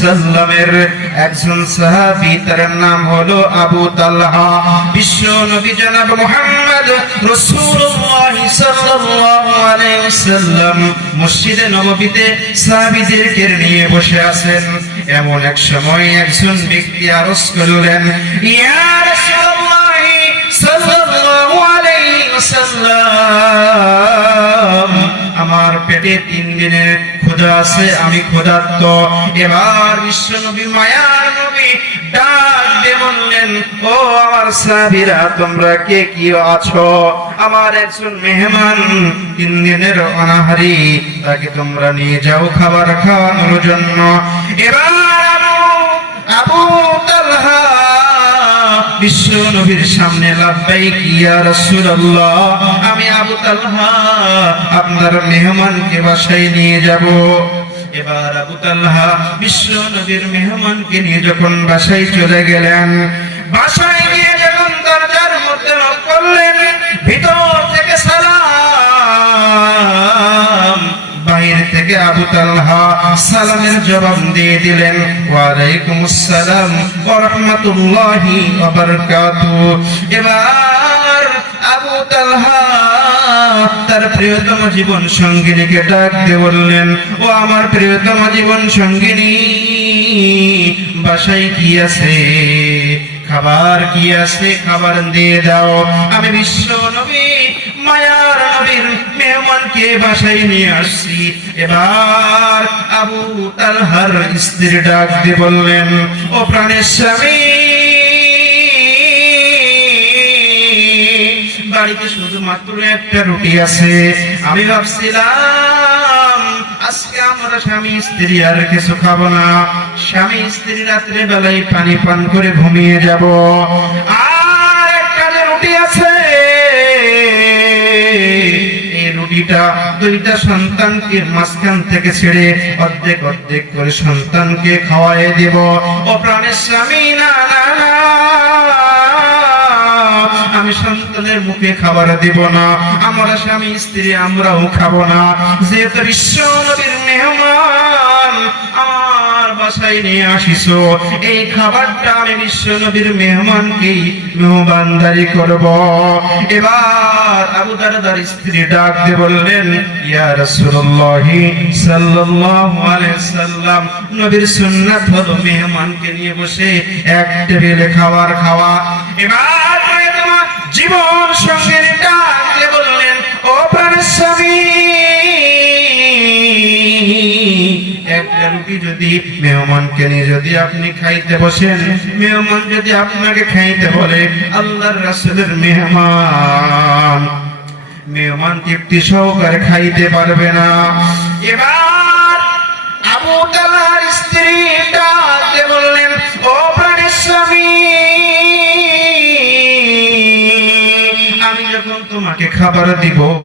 সাল্লামের একজন সাহাবী, তার নাম হলো আবু তালহা। বিশ্ব নবী জনাব মুহাম্মদ রাসূলুল্লাহ সাল্লাল্লাহু আলাইহি ওয়াসাল্লাম মসজিদে নববীতে সাহাবীদেরকে নিয়ে বসে আছেন। এমন এক সময় একজন ব্যক্তি আরজ করলেন, ইয়া রাসূলুল্লাহ সাল্লাল্লাহু আলাইহি ওয়াসাল্লাম, আমার পেটে 3 দিনের ক্ষুধা আছে, আমি ক্ষুধার্ত। এবার বিশ্ব নবী মায়ার নবী ডাক দিয়ে বললেন, ও আমার সাহাবীরা, তোমরা কে কি আছো? আমার একজন মেহমান 3 দিনের অনাহারী, তাকে তোমরা নিয়ে যাও খাবার খাওয়ানোর জন্য। এবার আবু তালহা বিশ্ব নবীর সামনে, লাব্বাইক ইয়া রাসূলুল্লাহ, আমি আবু তালহা আপনার মেহমানকে বাসায় নিয়ে যাব। এবার আবু তালহা বিশ্ব নবীর মেহমানকে নিয়ে যখন বাসায় চলে গেলেন, বাসায় গিয়ে যখন দরজার মধ্যে নক করলেন, ভিতর থেকে সালাম, বাইরে থেকে আবু তালহা সালামের জবাব দিয়ে দিলেন, ওয়া আলাইকুমুস সালাম ওয়া রাহমাতুল্লাহি ওয়া বারাকাতুহু। এবার আবু তালহা তার প্রিয়তম জীবন সঙ্গিনীকে ডাক দিয়ে বললেন, ও আমার প্রিয়তম জীবন সঙ্গিনী, বাসায় কি আছে? খাবার কি আছে? খাবার দিয়ে দাও। আমি বিশ্ব নবী মায়ার নবীর মেহমানকে বাসায় নিয়ে আসছি। এবার আবু তালহার স্ত্রী ডাক দিয়ে বললেন, ও প্রাণের স্বামী, বাড়িতে শুধুমাত্র একটা রুটি আছে। আমি ভাবছিলাম আজকে আমরা স্বামী স্ত্রী আর কিছু খাবো না, স্বামী স্ত্রী রাত্রে বেলায় পানি পান করে ঘুমিয়ে যাব। আর একটা যে রুটি আছে, এই রুটিটা 2টা সন্তানকে মাঝখান থেকে ছেড়ে অর্ধেক অর্ধেক করে সন্তানকে খাওয়াই দেব। ও প্রাণের স্বামী, না না না, আমি সন্তানের মুখে খাবার দেব না, আমরা স্বামী স্ত্রী আমরাও খাবো না। যেহেতু বিশ্ব নবীর মেহমান আমার বাসায় নিয়ে আসিছো, এই খাবারটা আমি বিশ্ব নবীর মেহমানকেই মেহমানদারি করব। এবার আবু দারদার স্ত্রী ডাক দিয়ে বললেন, ইয়া রাসূলুল্লাহ সাল্লাল্লাহু আলাইহি ওয়াসাল্লাম, নবীর সুন্নাত হলো মেহমানকে নিয়ে বসে এক টেবিলে খাবার খাওয়া। এবার জীবন সঙ্গিনী ডাক দিয়ে বললেন, ও প্রাণের স্বামী, একটা রুটি যদি মেহমানকে নিয়ে যদি আপনি খাইতে বসেন, মেহমান যদি আপনাকে খাইতে বলে, আল্লাহর রাসূলের মেহমান তৃপ্তি সহকারে খাইতে পারবে না। এবার আবু তালহার স্ত্রী ডাক দিয়ে বললেন, ও প্রাণের স্বামী, আমি যখন তোমাকে খাবার দিব,